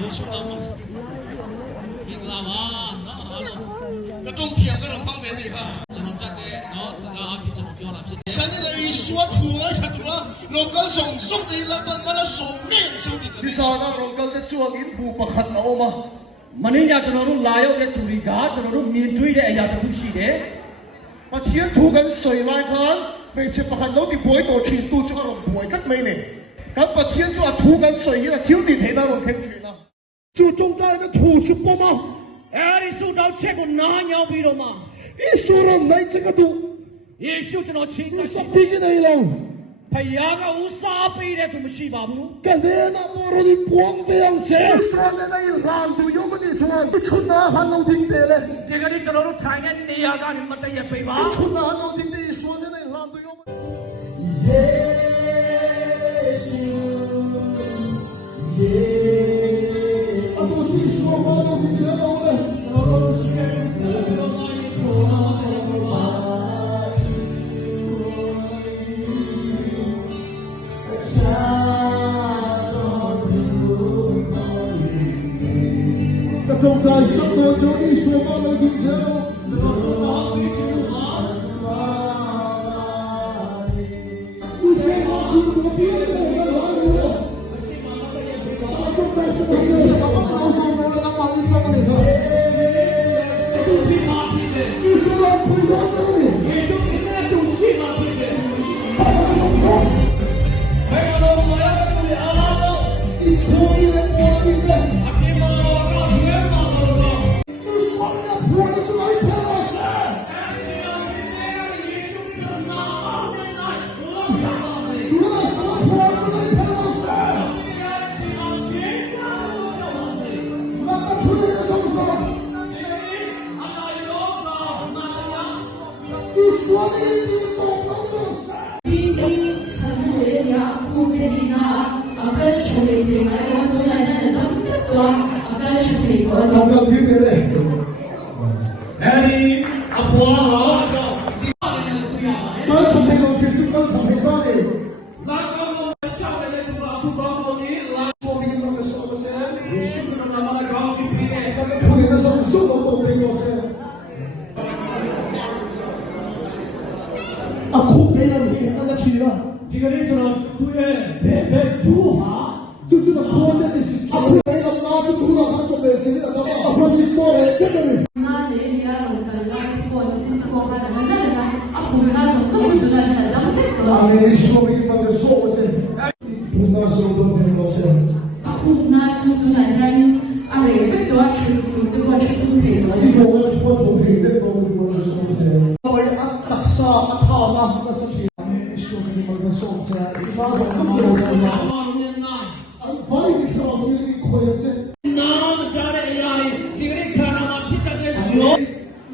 ယေရှုတော်မှာမင်္ဂလာပါနော်အားလုံးကတော့ထီကတော့ပေါင်းတယ်ဒီဟာကျွန်တော်တက်တဲ့နော်စကားအဖြစ်ကျွန်တော်ပြောတာဖြစ်တယ်神的一说出来他就说老高上送的老板把他送面送的ဒီစားကရောကတဲ့ကျွမ်းရင်ဘူပခတ်နော်မမင်းညာကျွန်တော်တို့လာရောက်တဲ့သူတွေကကျွန်တော်တို့မြင်တွေ့တဲ့အရာတစ်ခုရှိတယ်把天土跟水来看每次把看到的不会多听都是个不会看没呢咁把天就土跟水呢挑的睇到天主啦就中间的土出不吗အဲဒီဆူတောင်းချက်ကိုနားညောင်းပြီးတော့မှ耶稣让来这个土ယေရှုကျွန်တော်ချင်းကစပီကနေလောဖယားကဦးစားပေးတဲ့သူမရှိပါဘူးကတဲ့နာမောရဒီပွန်တဲ့အောင်ချေဆန်နေရန်သူယုံမဒီချွန်ချွန်နာဟန်လုံးတင်တယ်လေဒီကနေ့ကျွန်တော်တို့ထိုင်တဲ့နေရာကနေမတည့်ရပေးပါချွန်နာဟန်လုံးတင်တယ်ဆိုနေရန်သူယုံမယေရှုယေအတူစီဆိုမလို့ဒီလိုလေတော်ရှိနေစေလို့ယေရှုနာမတော်ပါ都在什么就你说话了听见了我说到你听话不是我不别的不是妈妈的也不管都在什么我说没了他把你装里头都是马屁的就是我不要这里耶稣你那都是马屁的还有我要不了你错你的我的Harry, applause. That's a big old picture of the body. Like I'm going to shout at the back of the like Falling from the soul of the you should have known a gossip here. putting us on the soul of the big of it. A cool bit of here, and that's here. ဒီကနေ့ကျွန်တော်သူ့ရဲ့ဘယ်ဘက်2ဟာ就是那破的是，啊，不然要拿出头脑，他准备谁的？啊，不是多的，对不对？那你也要弄个来做进口的，那个啊，不是那种这么多的，咱们这个。啊，你说一般的说我这，不拿手都没有事。啊，不拿手都来干，啊，那个多吃都多吃都可以了。你说我我都可以的，我是说这。因为俺打杀俺他那那是去，你说给你们个说这，你发什么有的呀？俺发一个条件你可以这。နာမချတဲ့နေရာတွေဒီကနေ့ခန္ဓာမှာဖြစ်တတ်တဲ့ဇော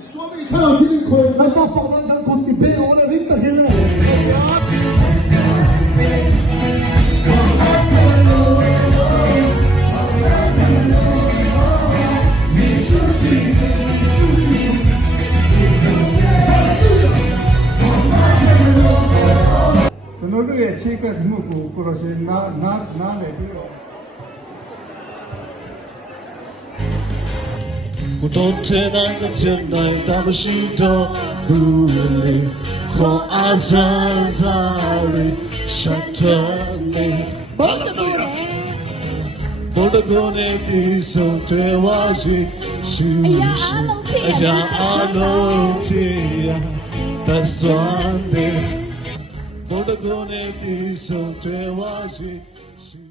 说你看到这里可以，咱把放在那空地背我的领导去了。ကျွန်တော်တို့ရဲ့အခြေခံမှုကိုကိုရစင်နားလည်ပြီးတော့我都天南的天南，他们心头不离，空阿山山里山川里，巴拉多呀，我的国内地上对我是是是，哎呀阿龙天呀，他酸的，我的国内地上对我是是。